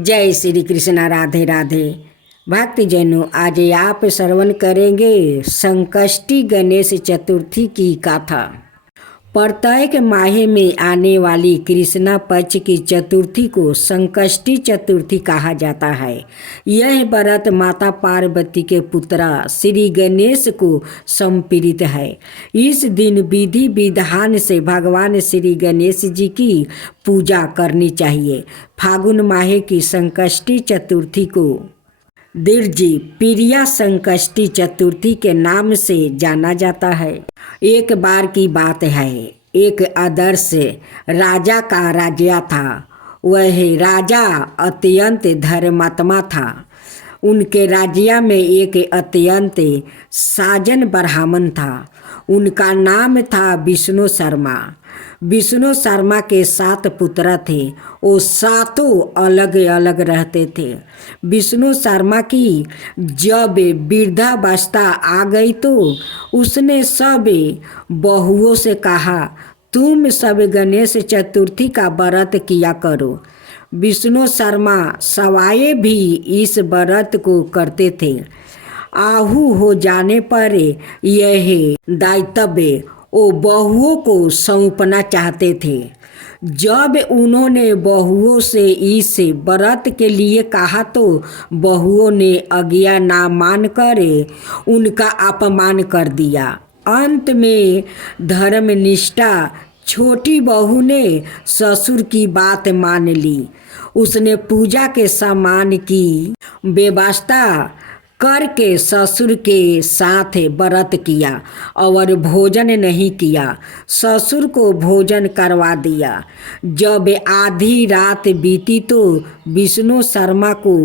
जय श्री कृष्णा। राधे राधे। भक्तजनों, आज आप श्रवण करेंगे संकष्टी गणेश चतुर्थी की गाथा। प्रत्येक माह में आने वाली कृष्णा पक्ष की चतुर्थी को संकष्टी चतुर्थी कहा जाता है। यह व्रत माता पार्वती के पुत्र श्री गणेश को समर्पित है। इस दिन विधि विधान से भगवान श्री गणेश जी की पूजा करनी चाहिए। फागुन माह की संकष्टी चतुर्थी को दीर्घी प्रिया संकष्टी चतुर्थी के नाम से जाना जाता है। एक बार की बात है, एक आदर्श राजा का राज्य था। वह राजा अत्यंत धर्मात्मा था। उनके राज्य में एक अत्यंत साजन ब्राह्मण था। उनका नाम था विष्णु शर्मा। विष्णु शर्मा के 7 पुत्र थे। वो सातों अलग अलग रहते थे। विष्णु शर्मा की जब वृद्धावस्था आ गई तो उसने सब बहुओं से कहा, तुम सब गणेश चतुर्थी का व्रत किया करो। विष्णु शर्मा सवाए भी इस व्रत को करते थे। आहू हो जाने पर यह दायित्व वो बहुओं को सौंपना चाहते थे। जब उन्होंने बहुओं से इस व्रत के लिए कहा तो बहुओं ने आज्ञा ना मानकर उनका अपमान कर दिया। अंत में धर्मनिष्ठा छोटी बहू ने ससुर की बात मान ली। उसने पूजा के सामान की व्यवस्था करके ससुर के साथ व्रत किया और भोजन नहीं किया। ससुर को भोजन करवा दिया। जब आधी रात बीती तो विष्णु शर्मा को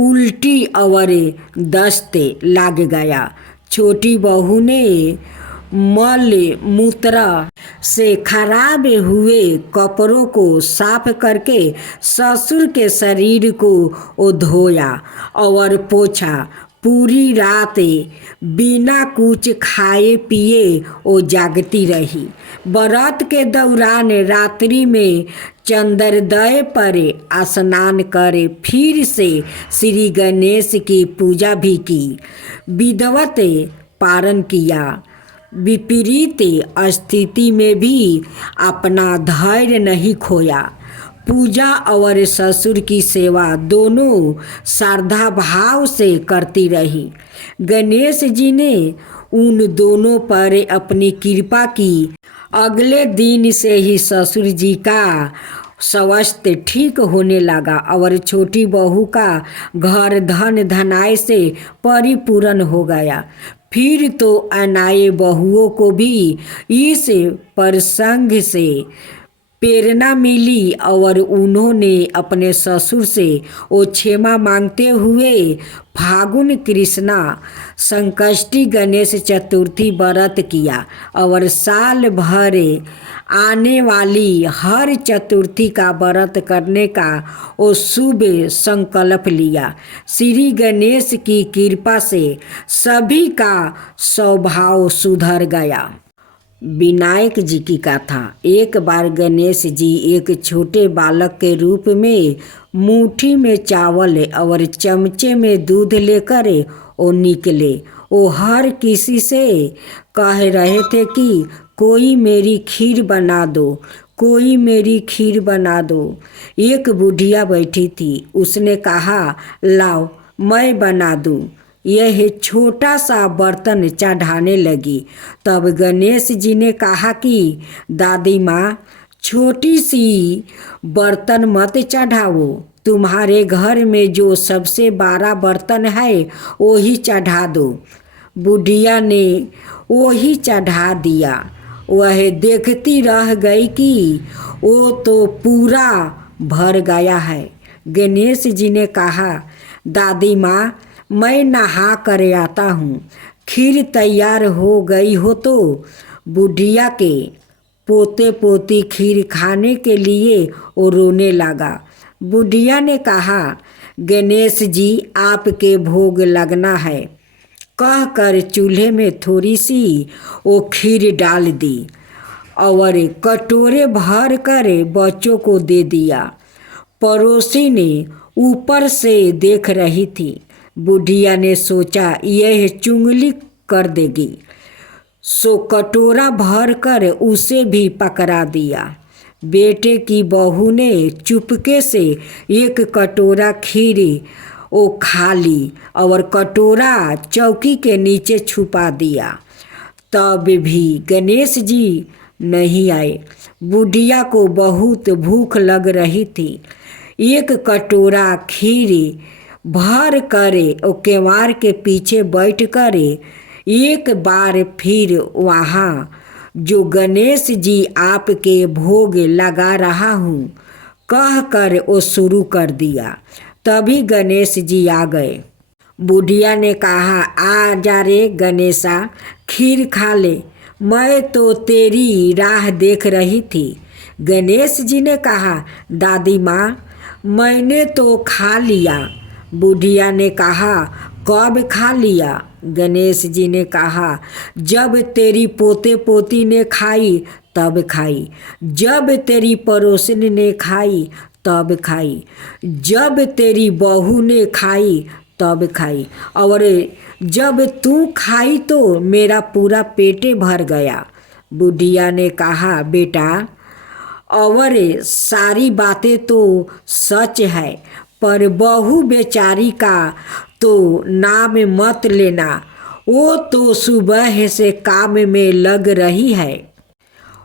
उल्टी और दस्त लग गया। छोटी बहू ने मल मूत्र से खराब हुए कपड़ों को साफ करके ससुर के शरीर को धोया और पोछा। पूरी रात बिना कुछ खाए पिए वो जागती रही। व्रत के दौरान रात्रि में चंद्रोदय पर स्नान करे फिर से श्री गणेश की पूजा भी की। विधिवत पारण किया। विपरीत स्थिति में भी अपना धैर्य नहीं खोया। पूजा और ससुर की सेवा दोनों श्रद्धा भाव से करती रही। गणेश जी ने उन दोनों पर अपनी कृपा की। अगले दिन से ही ससुर जी का स्वास्थ्य ठीक होने लगा और छोटी बहू का घर धन धनाय से परिपूर्ण हो गया। फिर तो अनाए बहुओं को भी इस प्रसंग से प्रेरणा मिली और उन्होंने अपने ससुर से वो क्षमा मांगते हुए फागुन कृष्णा संकष्टी गणेश चतुर्थी व्रत किया और साल भर आने वाली हर चतुर्थी का व्रत करने का वो शुभ संकल्प लिया। श्री गणेश की कृपा से सभी का स्वभाव सुधर गया। विनायक जी की कथा। एक बार गणेश जी एक छोटे बालक के रूप में मुट्ठी में चावल और चमचे में दूध लेकर वो निकले। वो हर किसी से कह रहे थे कि कोई मेरी खीर बना दो, कोई मेरी खीर बना दो। एक बुढ़िया बैठी थी। उसने कहा, लाओ मैं बना दूँ। यह छोटा सा बर्तन चढ़ाने लगी। तब गणेश जी ने कहा कि दादी माँ, छोटी सी बर्तन मत चढ़ाओ। तुम्हारे घर में जो सबसे बड़ा बर्तन है वही चढ़ा दो। बुढ़िया ने वही चढ़ा दिया। वह देखती रह गई कि वो तो पूरा भर गया है। गणेश जी ने कहा, दादी माँ, मैं नहा कर आता हूँ। खीर तैयार हो गई हो तो बुढ़िया के पोते पोती खीर खाने के लिए वो रोने लगा। बुढ़िया ने कहा, गणेश जी आपके भोग लगना है। कहकर चूल्हे में थोड़ी सी वो खीर डाल दी और कटोरे भर कर बच्चों को दे दिया। पड़ोसी ने ऊपर से देख रही थी। बुढ़िया ने सोचा यह चुगली कर देगी, सो कटोरा भर कर उसे भी पकड़ा दिया। बेटे की बहू ने चुपके से एक कटोरा खीर वो खा ली और कटोरा चौकी के नीचे छुपा दिया। तब भी गणेश जी नहीं आए। बुढ़िया को बहुत भूख लग रही थी। एक कटोरा खीर भर करे और केवाड़ के पीछे बैठ करे एक बार फिर वहाँ जो गणेश जी आपके भोग लगा रहा हूँ कह कर वो शुरू कर दिया। तभी गणेश जी आ गए। बुढ़िया ने कहा, आ जा रे गणेशा, खीर खा ले, मैं तो तेरी राह देख रही थी। गणेश जी ने कहा, दादी माँ मैंने तो खा लिया। बुढ़िया ने कहा, कब खा लिया? गणेश जी ने कहा, जब तेरी पोते पोती ने खाई तब खाई, जब तेरी पड़ोसन ने खाई तब खाई, जब तेरी बहू ने खाई तब खाई, और जब तू खाई तो मेरा पूरा पेटे भर गया। बुढ़िया ने कहा, बेटा और सारी बातें तो सच है, पर बहू बेचारी का तो नाम मत लेना, वो तो सुबह से काम में लग रही है।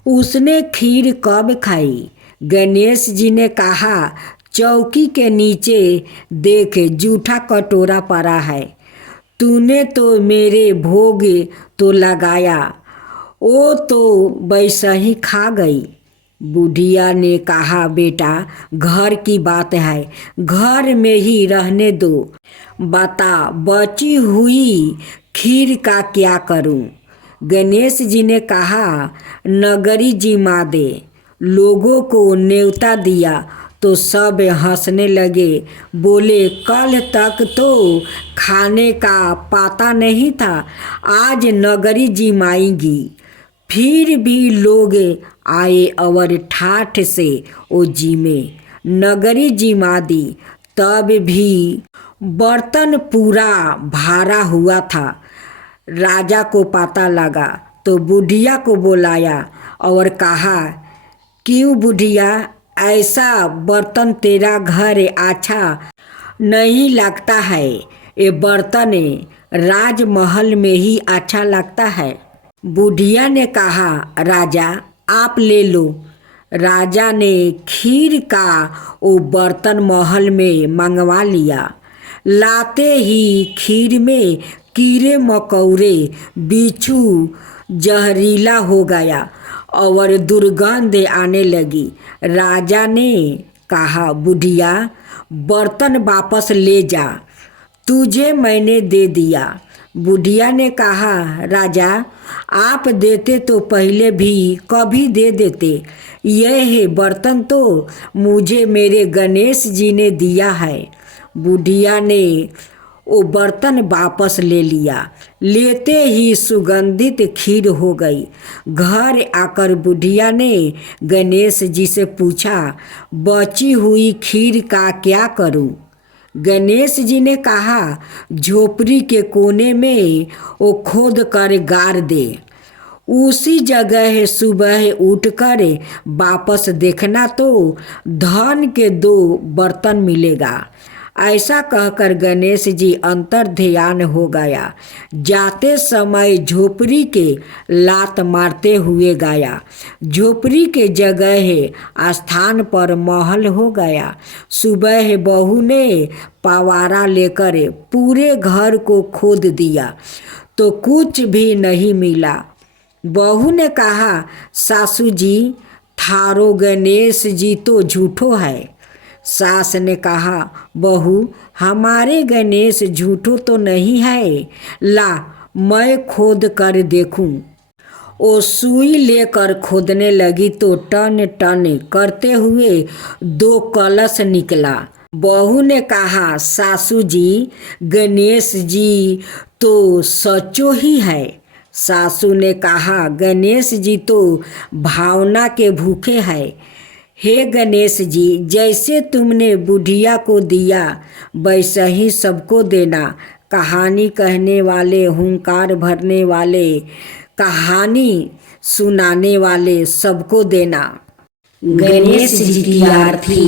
उसने खीर कब खाई? गणेश जी ने कहा, चौकी के नीचे देख जूठा कटोरा पड़ा है, तूने तो मेरे भोग तो लगाया, वो तो वैसा ही खा गई। बुढ़िया ने कहा, बेटा घर की बात है, घर में ही रहने दो, बता बची हुई खीर का क्या करूं? गणेश जी ने कहा, नगरी जिमा दे। लोगों को न्योता दिया तो सब हंसने लगे, बोले कल तक तो खाने का पता नहीं था, आज नगरी जिमाएगी। फिर भी लोग आए और ठाठ से ओ जिमे, नगरी जिमा दी। तब भी बर्तन पूरा भरा हुआ था। राजा को पता लगा तो बुढ़िया को बुलाया और कहा, क्यों बुढ़िया, ऐसा बर्तन तेरा घर अच्छा नहीं लगता है? ये बर्तन राजमहल में ही अच्छा लगता है। बुढ़िया ने कहा, राजा आप ले लो। राजा ने खीर का वो बर्तन महल में मंगवा लिया। लाते ही खीर में कीड़े मकोड़े, बिच्छू जहरीला हो गया और दुर्गंध आने लगी। राजा ने कहा, बुढ़िया बर्तन वापस ले जा, तुझे मैंने दे दिया। बुढ़िया ने कहा, राजा आप देते तो पहले भी कभी दे देते, यह है बर्तन तो मुझे मेरे गणेश जी ने दिया है। बुढ़िया ने वो बर्तन वापस ले लिया। लेते ही सुगंधित खीर हो गई। घर आकर बुढ़िया ने गणेश जी से पूछा, बची हुई खीर का क्या करूं? गणेश जी ने कहा, झोपड़ी के कोने में वो खोद कर गाड़ दे, उसी जगह सुबह उठकर वापस देखना तो धन के 2 बर्तन मिलेगा। ऐसा कहकर गणेश जी अंतर ध्यान हो गया। जाते समय झोपड़ी के लात मारते हुए गया। झोपड़ी के जगह स्थान पर महल हो गया। सुबह बहू ने पवारा लेकर पूरे घर को खोद दिया तो कुछ भी नहीं मिला। बहू ने कहा, सासू जी थारो गणेश जी तो झूठो है। सास ने कहा, बहू हमारे गणेश झूठो तो नहीं है, ला मैं खोद कर देखूं। वो सुई लेकर खोदने लगी तो टन टन करते हुए 2 कलश निकला। बहू ने कहा, सासू जी गणेश जी तो सचो ही है। सासू ने कहा, गणेश जी तो भावना के भूखे हैं। हे गणेश जी, जैसे तुमने बुढ़िया को दिया वैसा ही सबको देना। कहानी कहने वाले, हुंकार भरने वाले, कहानी सुनाने वाले सबको देना। गणेश जी की आरती।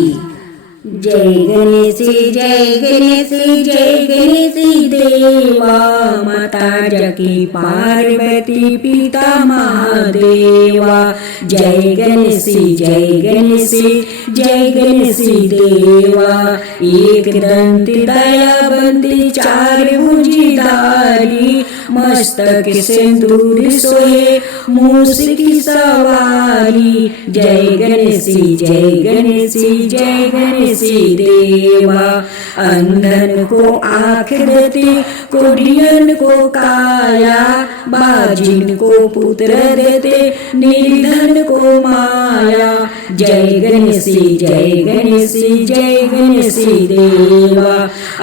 जय गणेश जय गणेश जय गणेश देवा, माता जकी पार्वती पिता महादेवा। जय गणेश जय गणेश जय गणेश देवा, एक दंत दयाबंदी चार भुजधारी, मस्तक सिंदूर सोहे मूस की सवारी। जय गणेश जय गणेश जय गणेश देवा, अंधन को आँख देते, कोढ़ियन को काया, बाजिन को पुत्र देते, निर्धन को माया। जय गणेश जय गणेश जय गणेश देवा,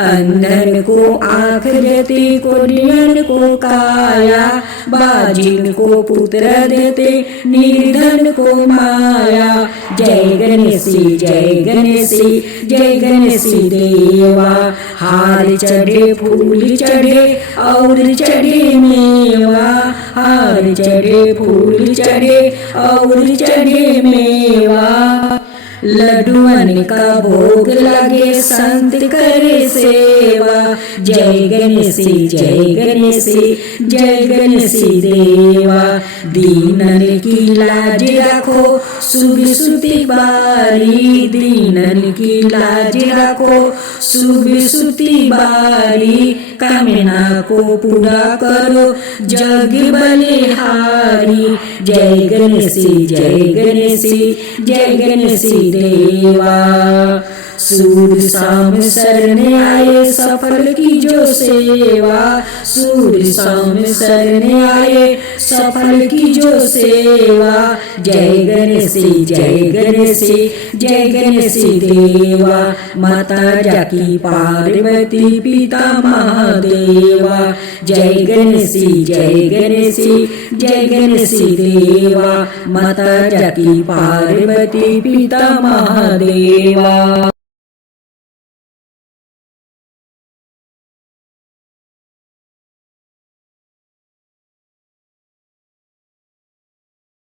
अंधन को आँख देते, कोढ़ियन को काया, बाजिन को पुत्र देते, निर्धन को माया। जय गणेश जय गणेश जय गणेश देवा, हार चढ़े फूल चढ़े और चढ़े मेवा, हार चढ़े फूल चढ़े और चढ़े मेवा। लड्डुअन का भोग लगे संत करे सेवा। जय गणेश जय गणेश जय गणेश देवा, दीनन की लाज रखो शुभ सुति बारी, दीनन की लाज रखो शुभ सुति बारी। कामना को पूरा करो जग बलिहारी। जय गणेश जय गणेश जय गणेश देवा, सूर्य शाम शरण आए सफल की जो सेवा, सूर्य शाम शरण आए सफल की जो सेवा। जय गणेश जय गणेश जय गणेश देवा, माता जाकी पार्वती पिता महादेवा। जय गणेश जय गणेश जय गणेश देवा, माता जाकी पार्वती पिता महादेवा।